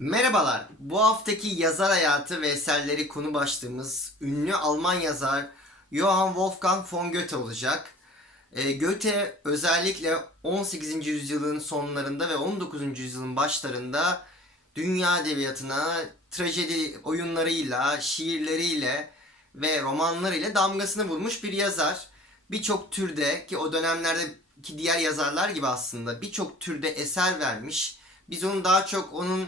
Merhabalar. Bu haftaki yazar hayatı ve eserleri konu başlığımız ünlü Alman yazar Johann Wolfgang von Goethe olacak. E, Goethe özellikle 18. yüzyılın sonlarında ve 19. yüzyılın başlarında dünya edebiyatına trajedi oyunlarıyla, şiirleriyle ve romanlarıyla damgasını vurmuş bir yazar. Birçok türde ki o dönemlerdeki diğer yazarlar gibi aslında birçok türde eser vermiş. Biz onu daha çok onun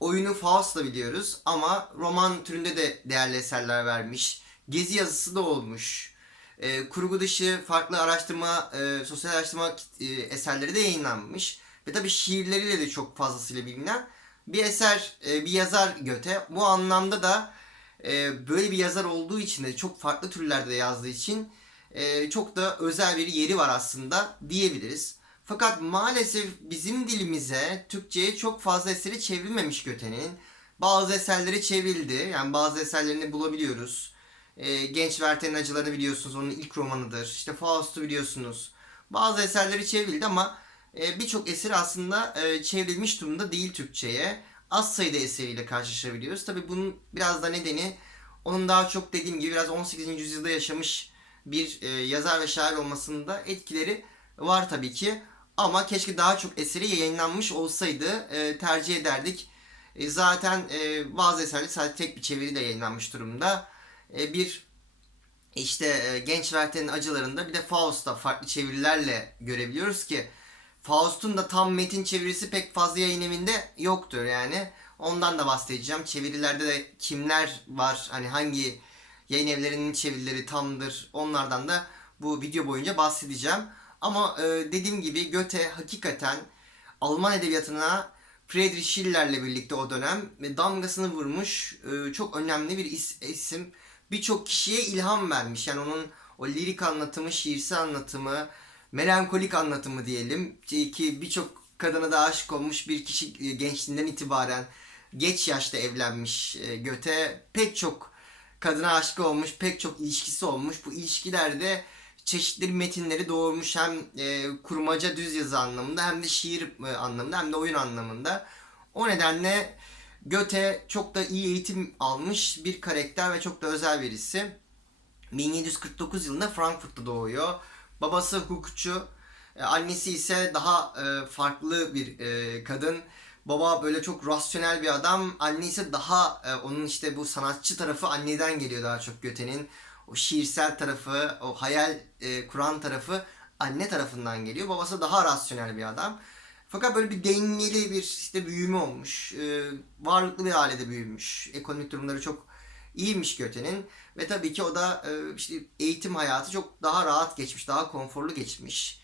oyunu Faust'la biliyoruz ama roman türünde de değerli eserler vermiş. Gezi yazısı da olmuş. E, kurgu dışı farklı araştırma, e, sosyal araştırma e, eserleri de yayınlanmış. Ve tabii şiirleriyle de çok fazlasıyla bilinen bir eser, e, bir yazar Göte. Bu anlamda da e, böyle bir yazar olduğu için de çok farklı türlerde de yazdığı için e, çok da özel bir yeri var aslında diyebiliriz. Fakat maalesef bizim dilimize, Türkçe'ye çok fazla eseri çevrilmemiş Göte'nin. Bazı eserleri çevrildi. Yani bazı eserlerini bulabiliyoruz. E, Genç Werther'in Acıları biliyorsunuz. Onun ilk romanıdır. İşte Faust'u biliyorsunuz. Bazı eserleri çevrildi ama e, birçok eseri aslında e, çevrilmiş durumda değil Türkçe'ye. Az sayıda eseriyle karşılaşabiliyoruz. Tabi bunun biraz da nedeni onun daha çok dediğim gibi biraz 18. yüzyılda yaşamış bir e, yazar ve şair olmasında etkileri var tabii ki. Ama keşke daha çok eseri yayınlanmış olsaydı e, tercih ederdik. E, zaten e, bazı eserler sadece tek bir çeviriyle yayınlanmış durumda. E, bir işte e, Genç Werther'in acılarında bir de Faust'ta farklı çevirilerle görebiliyoruz ki Faust'un da tam metin çevirisi pek fazla yayın evinde yoktur yani. Ondan da bahsedeceğim. Çevirilerde de kimler var? Hani hangi yayın evlerinin çevirileri tamdır? Onlardan da bu video boyunca bahsedeceğim. Ama e, dediğim gibi Goethe hakikaten Alman edebiyatına Friedrich Schiller'le birlikte o dönem damgasını vurmuş e, çok önemli bir is- isim. Birçok kişiye ilham vermiş. Yani onun o lirik anlatımı, şiirsel anlatımı, melankolik anlatımı diyelim ki birçok kadına da aşık olmuş bir kişi e, gençliğinden itibaren geç yaşta evlenmiş e, Goethe pek çok kadına aşık olmuş, pek çok ilişkisi olmuş. Bu ilişkilerde çeşitli metinleri doğurmuş hem e, kurmaca düz yazı anlamında hem de şiir e, anlamında hem de oyun anlamında. O nedenle Goethe çok da iyi eğitim almış bir karakter ve çok da özel birisi. 1749 yılında Frankfurt'ta doğuyor. Babası hukukçu, e, annesi ise daha e, farklı bir e, kadın. Baba böyle çok rasyonel bir adam. Anne ise daha e, onun işte bu sanatçı tarafı anneden geliyor daha çok Goethe'nin. O şiirsel tarafı, o hayal e, kuran tarafı anne tarafından geliyor. Babası daha rasyonel bir adam. Fakat böyle bir dengeli bir işte büyüme olmuş. E, varlıklı bir ailede büyümüş. Ekonomik durumları çok iyiymiş Goethe'nin. Ve tabii ki o da e, işte eğitim hayatı çok daha rahat geçmiş, daha konforlu geçmiş.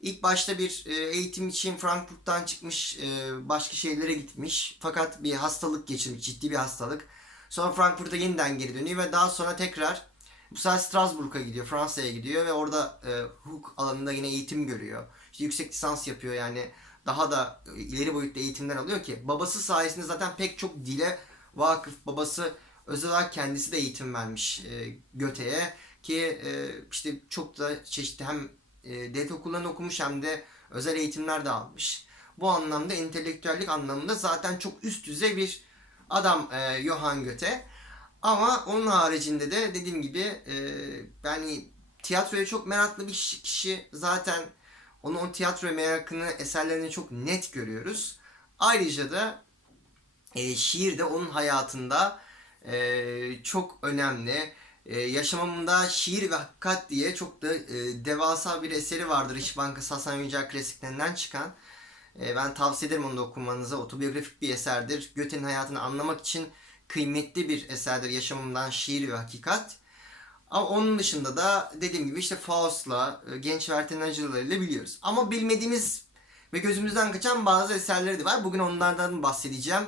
İlk başta bir e, eğitim için Frankfurt'tan çıkmış, e, başka şehirlere gitmiş. Fakat bir hastalık geçirmiş, ciddi bir hastalık. Sonra Frankfurt'a yeniden geri dönüyor ve daha sonra tekrar bu sefer Strasbourg'a gidiyor, Fransa'ya gidiyor ve orada e, hukuk alanında yine eğitim görüyor. İşte yüksek lisans yapıyor yani daha da ileri boyutta eğitimler alıyor ki babası sayesinde zaten pek çok dile vakıf. Babası özel olarak kendisi de eğitim vermiş e, Göte'ye ki e, işte çok da çeşitli hem e, devlet okullarını okumuş hem de özel eğitimler de almış. Bu anlamda entelektüellik anlamında zaten çok üst düzey bir adam e, Johann Goethe. Ama onun haricinde de dediğim gibi e, yani tiyatroya çok meraklı bir kişi zaten onun o tiyatro merakını eserlerini çok net görüyoruz. Ayrıca da e, şiir de onun hayatında e, çok önemli. E, yaşamımda şiir ve hakikat diye çok da e, devasa bir eseri vardır. İş Bankası Hasan Yücel klasiklerinden çıkan. E, ben tavsiye ederim onu da okumanıza. Otobiyografik bir eserdir. Goethe'nin hayatını anlamak için kıymetli bir eserdir. Yaşamımdan şiir ve hakikat. Ama onun dışında da dediğim gibi işte Faust'la, e, Genç Werther'in acılarıyla biliyoruz. Ama bilmediğimiz ve gözümüzden kaçan bazı eserleri de var. Bugün onlardan bahsedeceğim.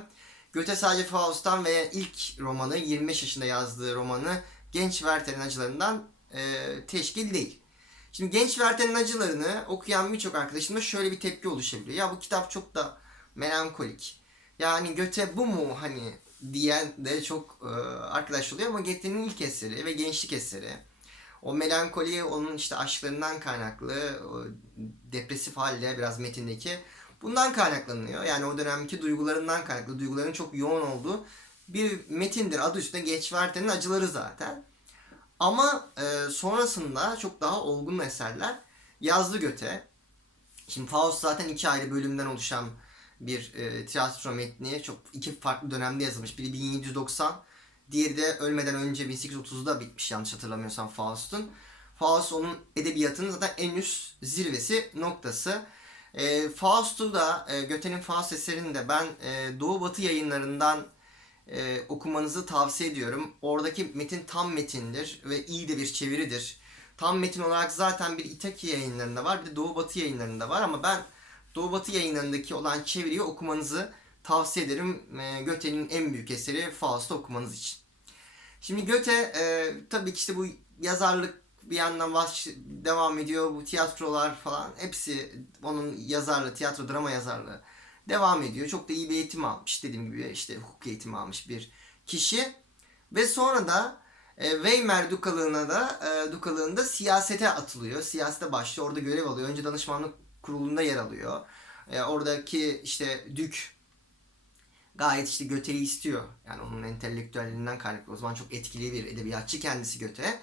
Goethe sadece Faust'tan veya ilk romanı 25 yaşında yazdığı romanı Genç Werther'in acılarından e, teşkil değil. Şimdi Genç Werther'in acılarını okuyan birçok arkadaşımda şöyle bir tepki oluşabiliyor. Ya bu kitap çok da melankolik. Yani Goethe bu mu hani diyen de çok e, arkadaş oluyor ama Goethe'nin ilk eseri ve gençlik eseri. O melankoli onun işte aşklarından kaynaklı, depresif halde biraz metindeki. Bundan kaynaklanıyor. Yani o dönemki duygularından kaynaklı, duyguların çok yoğun olduğu bir metindir. Adı üstünde Geçverte'nin acıları zaten. Ama e, sonrasında çok daha olgun eserler yazdı Göte. Şimdi Faust zaten iki ayrı bölümden oluşan bir e, tiyatro metni. Çok iki farklı dönemde yazılmış. Biri 1790, diğeri de ölmeden önce 1830'da bitmiş yanlış hatırlamıyorsam Faust'un. Faust onun edebiyatının zaten en üst zirvesi noktası. E, Faust'u da e, Göte'nin Faust eserini de ben e, Doğu Batı yayınlarından e, okumanızı tavsiye ediyorum. Oradaki metin tam metindir ve iyi de bir çeviridir. Tam metin olarak zaten bir İtaki yayınlarında var bir de Doğu Batı yayınlarında var ama ben Doğu Batı yayınlarındaki olan çeviriyi okumanızı tavsiye ederim. E, Göte'nin en büyük eseri Faust'u okumanız için. Şimdi Göte e, tabii ki işte bu yazarlık bir yandan baş, devam ediyor. Bu tiyatrolar falan hepsi onun yazarlığı, tiyatro drama yazarlığı devam ediyor. Çok da iyi bir eğitim almış. Dediğim gibi işte hukuk eğitimi almış bir kişi. Ve sonra da e, Weimar Dukalığına da e, Dukalığında siyasete atılıyor. Siyasete başlıyor. Orada görev alıyor. Önce danışmanlık kurulunda yer alıyor. E, oradaki işte Dük gayet işte Göte'yi istiyor. Yani onun entelektüelliğinden kaynaklı. O zaman çok etkili bir edebiyatçı kendisi Göte.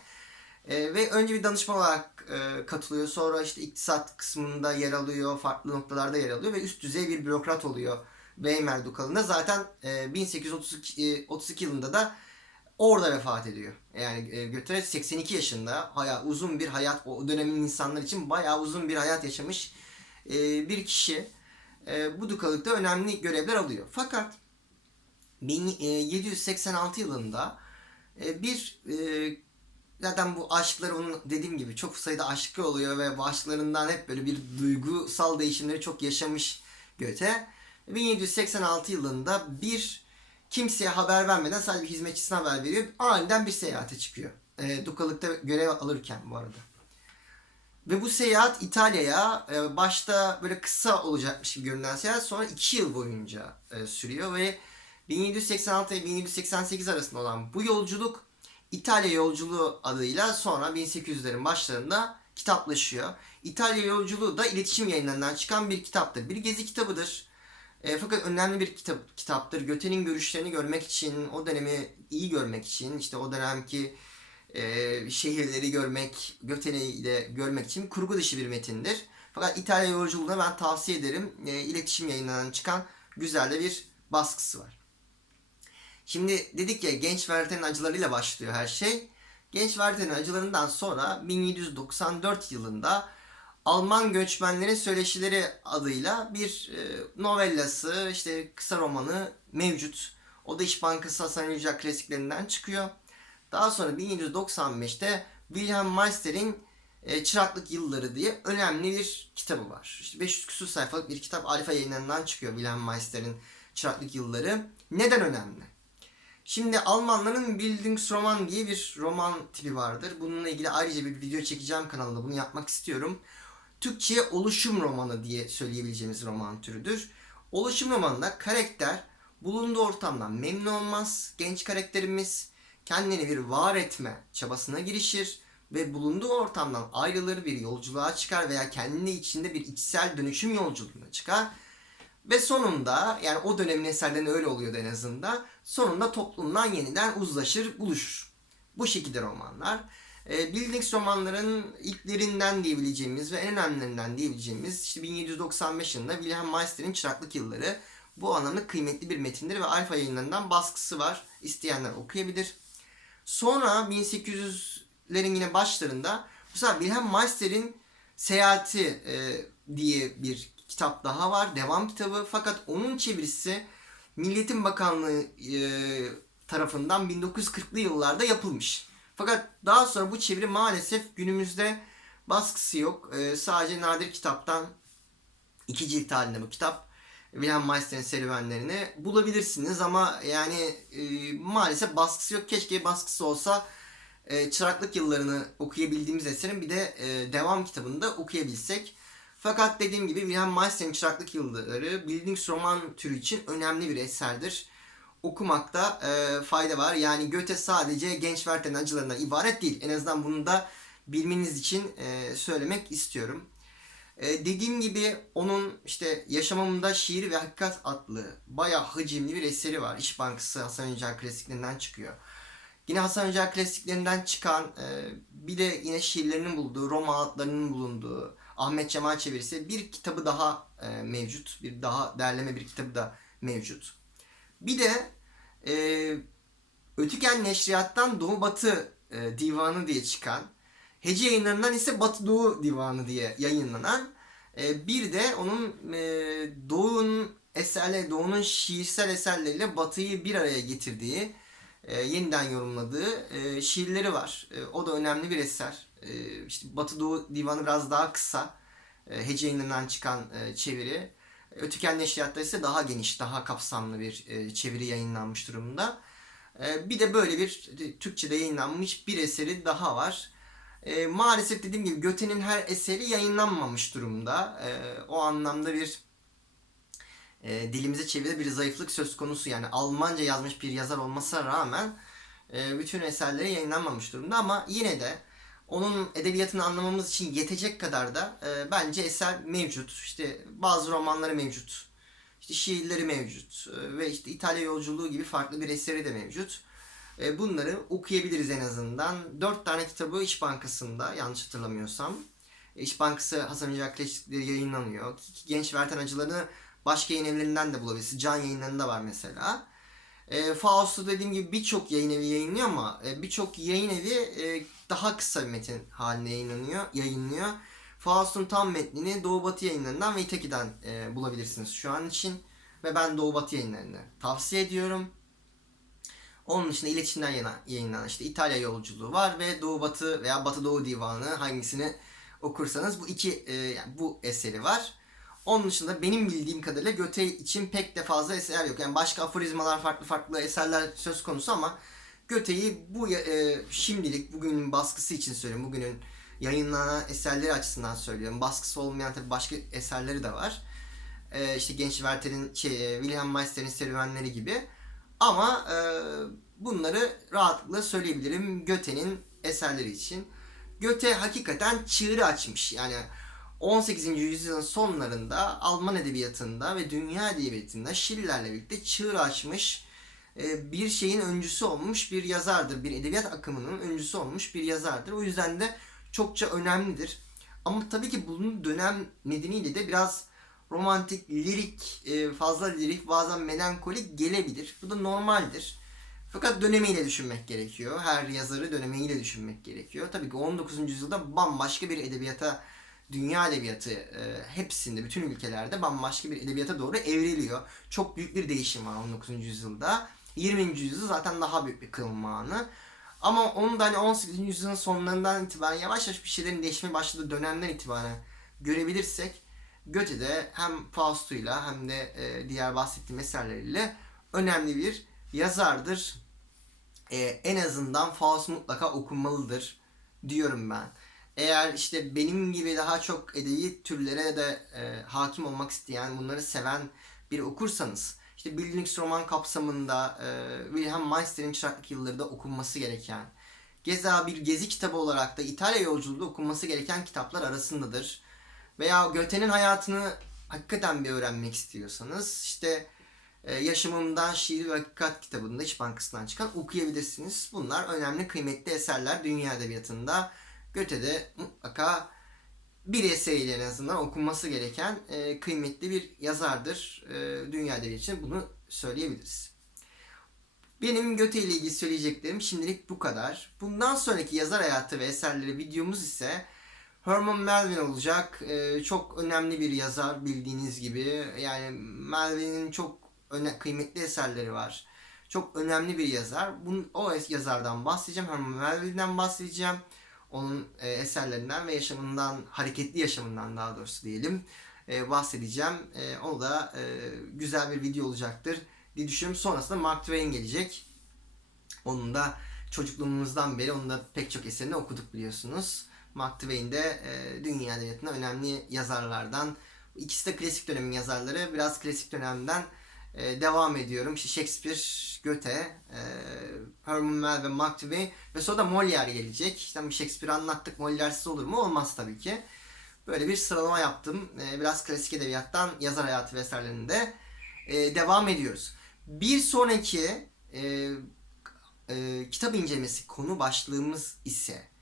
E, ve önce bir danışman olarak e, katılıyor. Sonra işte iktisat kısmında yer alıyor. Farklı noktalarda yer alıyor ve üst düzey bir bürokrat oluyor. Weimar Dukalığında. Zaten e, 1832 e, 32 yılında da orada vefat ediyor. Yani e, Göte 82 yaşında. Bayağı uzun bir hayat. O dönemin insanlar için bayağı uzun bir hayat yaşamış e, bir kişi. E, bu dukalıkta önemli görevler alıyor. Fakat 1786 yılında e, bir e, zaten bu aşklar onun dediğim gibi çok sayıda aşkı oluyor ve bu aşklarından hep böyle bir duygusal değişimleri çok yaşamış Göte. 1786 yılında bir kimseye haber vermeden sadece bir hizmetçisine haber veriyor. Aniden bir seyahate çıkıyor. E, Dukalıkta görev alırken bu arada. Ve bu seyahat İtalya'ya e, başta böyle kısa olacakmış gibi görünen seyahat sonra 2 yıl boyunca e, sürüyor ve 1786 ile 1788 arasında olan bu yolculuk İtalya yolculuğu adıyla sonra 1800'lerin başlarında kitaplaşıyor. İtalya yolculuğu da iletişim yayınlarından çıkan bir kitaptır. Bir gezi kitabıdır. E, fakat önemli bir kitap kitaptır. Göte'nin görüşlerini görmek için, o dönemi iyi görmek için, işte o dönemki e, şehirleri görmek, Göte'yi de görmek için kurgu dışı bir metindir. Fakat İtalya yolculuğuna ben tavsiye ederim. E, iletişim yayınlarından çıkan güzel de bir baskısı var. Şimdi dedik ya genç Werther'in acılarıyla başlıyor her şey. Genç Werther'in acılarından sonra 1794 yılında Alman göçmenlerin söyleşileri adıyla bir e, novellası, işte kısa romanı mevcut. O da İş Bankası Hasan Yücel klasiklerinden çıkıyor. Daha sonra 1795'te Wilhelm Meister'in e, Çıraklık Yılları diye önemli bir kitabı var. İşte 500 küsur sayfalık bir kitap Alfa yayınlarından çıkıyor Wilhelm Meister'in Çıraklık Yılları. Neden önemli? Şimdi Almanların Bildungsroman diye bir roman tipi vardır. Bununla ilgili ayrıca bir video çekeceğim kanalda bunu yapmak istiyorum. Türkçe'ye oluşum romanı diye söyleyebileceğimiz roman türüdür. Oluşum romanında karakter bulunduğu ortamdan memnun olmaz. Genç karakterimiz kendini bir var etme çabasına girişir ve bulunduğu ortamdan ayrılır bir yolculuğa çıkar veya kendi içinde bir içsel dönüşüm yolculuğuna çıkar. Ve sonunda yani o dönemin eserlerinde öyle oluyordu en azından. Sonunda toplumdan yeniden uzlaşır, buluşur. Bu şekilde romanlar. E, Bildings romanların ilklerinden diyebileceğimiz ve en önemlilerinden diyebileceğimiz işte 1795 yılında Wilhelm Meister'in Çıraklık Yılları. Bu anlamda kıymetli bir metindir ve Alfa yayınlarından baskısı var. İsteyenler okuyabilir. Sonra 1800'lerin yine başlarında bu sefer Wilhelm Meister'in Seyahati e, diye bir kitap daha var. Devam kitabı. Fakat onun çevirisi Milliyetin Bakanlığı e, tarafından 1940'lı yıllarda yapılmış. Fakat daha sonra bu çeviri maalesef günümüzde baskısı yok. E, sadece nadir kitaptan iki cilt halinde bu kitap. Wilhelm Meister'in serüvenlerini bulabilirsiniz ama yani e, maalesef baskısı yok. Keşke baskısı olsa e, çıraklık yıllarını okuyabildiğimiz eserin bir de e, devam kitabını da okuyabilsek. Fakat dediğim gibi Wilhelm Meister'in çıraklık yılları Bildings roman türü için önemli bir eserdir. Okumakta e, fayda var. Yani Goethe sadece genç Werther'in acılarından ibaret değil. En azından bunu da bilmeniz için e, söylemek istiyorum. E, dediğim gibi onun işte Yaşamımda Şiir ve Hakikat adlı bayağı hacimli bir eseri var. İş Bankası Hasan Yücel klasiklerinden çıkıyor. Yine Hasan Yücel klasiklerinden çıkan e, bir de yine şiirlerinin bulunduğu, Roma adlarının bulunduğu Ahmet Cemal çevirisi bir kitabı daha e, mevcut. Bir daha derleme bir kitabı da mevcut. Bir de e, Ötüken Neşriyat'tan Doğu Batı e, Divanı diye çıkan, Hece yayınlarından ise Batı Doğu Divanı diye yayınlanan e, bir de onun e, Doğu'nun eserleri, Doğu'nun şiirsel eserleriyle Batı'yı bir araya getirdiği, e, yeniden yorumladığı e, şiirleri var. O da önemli bir eser. E, Batı Doğu Divanı biraz daha kısa. Hece yayınlarından çıkan çeviri. Ötüken Neşriyat'ta ise daha geniş, daha kapsamlı bir çeviri yayınlanmış durumda. Bir de böyle bir Türkçe'de yayınlanmış bir eseri daha var. E, maalesef dediğim gibi Göte'nin her eseri yayınlanmamış durumda. E, o anlamda bir e, dilimize çeviride bir zayıflık söz konusu. Yani Almanca yazmış bir yazar olmasına rağmen e, bütün eserleri yayınlanmamış durumda ama yine de onun edebiyatını anlamamız için yetecek kadar da e, bence eser mevcut. İşte bazı romanları mevcut. İşte şiirleri mevcut. E, ve işte İtalya yolculuğu gibi farklı bir eseri de mevcut. E, bunları okuyabiliriz en azından. Dört tane kitabı İş Bankası'nda yanlış hatırlamıyorsam. E, İş Bankası Hasan Yücel Klasikleri yayınlanıyor. Genç Verten Acılarını başka yayın evlerinden de bulabilirsiniz. Can yayınlarında var mesela. E, Faust'u dediğim gibi birçok yayın evi yayınlıyor ama e, birçok yayın evi daha kısa bir metin haline yayınlanıyor, yayınlıyor. Faust'un tam metnini Doğu Batı yayınlarından ve İteki'den bulabilirsiniz şu an için. Ve ben Doğu Batı yayınlarını tavsiye ediyorum. Onun dışında iletişimden yana, yayınlanan işte İtalya yolculuğu var ve Doğu Batı veya Batı Doğu Divanı hangisini okursanız bu iki e, yani bu eseri var. Onun dışında benim bildiğim kadarıyla Göte için pek de fazla eser yok. Yani başka aforizmalar, farklı farklı eserler söz konusu ama Göte'yi bu e, şimdilik bugünün baskısı için söylüyorum. Bugünün yayınlanan eserleri açısından söylüyorum. Baskısı olmayan tabii başka eserleri de var. E, işte Genç Werther'in, şey, e, Wilhelm Meister'in serüvenleri gibi. Ama e, bunları rahatlıkla söyleyebilirim Göte'nin eserleri için. Göte hakikaten çığırı açmış. Yani 18. yüzyılın sonlarında Alman edebiyatında ve dünya edebiyatında Schiller'le birlikte çığır açmış e, bir şeyin öncüsü olmuş bir yazardır. Bir edebiyat akımının öncüsü olmuş bir yazardır. O yüzden de çokça önemlidir. Ama tabii ki bunun dönem nedeniyle de biraz romantik, lirik, e, fazla lirik, bazen melankolik gelebilir. Bu da normaldir. Fakat dönemiyle düşünmek gerekiyor. Her yazarı dönemiyle düşünmek gerekiyor. Tabii ki 19. yüzyılda bambaşka bir edebiyata, dünya edebiyatı e, hepsinde, bütün ülkelerde bambaşka bir edebiyata doğru evriliyor. Çok büyük bir değişim var 19. yüzyılda. 20. yüzyıl zaten daha büyük bir kırılma anı. Ama onun da hani 18. yüzyılın sonlarından itibaren yavaş yavaş bir şeylerin değişmeye başladığı dönemden itibaren görebilirsek Goethe'de hem Faust'uyla hem de e, diğer bahsettiğim eserleriyle önemli bir yazardır. E, en azından Faust mutlaka okunmalıdır diyorum ben. Eğer işte benim gibi daha çok edebi türlere de e, hakim olmak isteyen, bunları seven bir okursanız, işte Bildungs roman kapsamında e, Wilhelm Meister'in çıraklık yılları da okunması gereken, Geza bir gezi kitabı olarak da İtalya yolculuğu okunması gereken kitaplar arasındadır. Veya Göte'nin hayatını hakikaten bir öğrenmek istiyorsanız işte e, Yaşamımdan Şiir ve Hakikat kitabında İş Bankası'ndan çıkan okuyabilirsiniz. Bunlar önemli kıymetli eserler dünya edebiyatında. Göte'de mutlaka bir eseriyle en azından okunması gereken e, kıymetli bir yazardır. E, dünya edebiyatı için bunu söyleyebiliriz. Benim Göte ile ilgili söyleyeceklerim şimdilik bu kadar. Bundan sonraki yazar hayatı ve eserleri videomuz ise Herman Melville olacak. Ee, çok önemli bir yazar bildiğiniz gibi. Yani Melville'in çok öne, kıymetli eserleri var. Çok önemli bir yazar. Bunun, o yazardan bahsedeceğim. Herman Melville'den bahsedeceğim. Onun e, eserlerinden ve yaşamından, hareketli yaşamından daha doğrusu diyelim e, bahsedeceğim. E, o da e, güzel bir video olacaktır diye düşünüyorum. Sonrasında Mark Twain gelecek. Onun da çocukluğumuzdan beri onun da pek çok eserini okuduk biliyorsunuz. Mark Twain de e, dünya edebiyatında önemli yazarlardan. İkisi de klasik dönemin yazarları. Biraz klasik dönemden e, devam ediyorum. İşte Shakespeare, Goethe, e, Herman Melville ve Mark Twain ve sonra da Molière gelecek. İşte Shakespeare anlattık. Molière'siz olur mu? Olmaz tabii ki. böyle bir sıralama yaptım. Ee, biraz klasik edebiyattan yazar hayatı ve eserlerinde e, devam ediyoruz. Bir sonraki e, e, kitap incelemesi konu başlığımız ise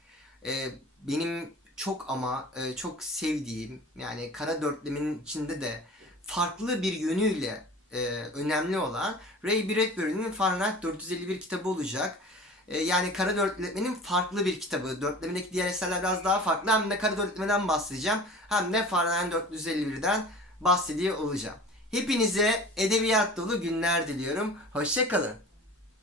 e, benim çok ama e, çok sevdiğim yani Kara Dörtleme'nin içinde de farklı bir yönüyle e, önemli olan Ray Bradbury'nin Fahrenheit 451 kitabı olacak. E, yani Kara Dörtleme'nin farklı bir kitabı. Dörtleme'deki diğer eserler biraz daha farklı. Hem de Kara Dörtleme'den bahsedeceğim. Hem de Fahrenheit 451'den bahsediyor olacağım. Hepinize edebiyat dolu günler diliyorum. Hoşçakalın.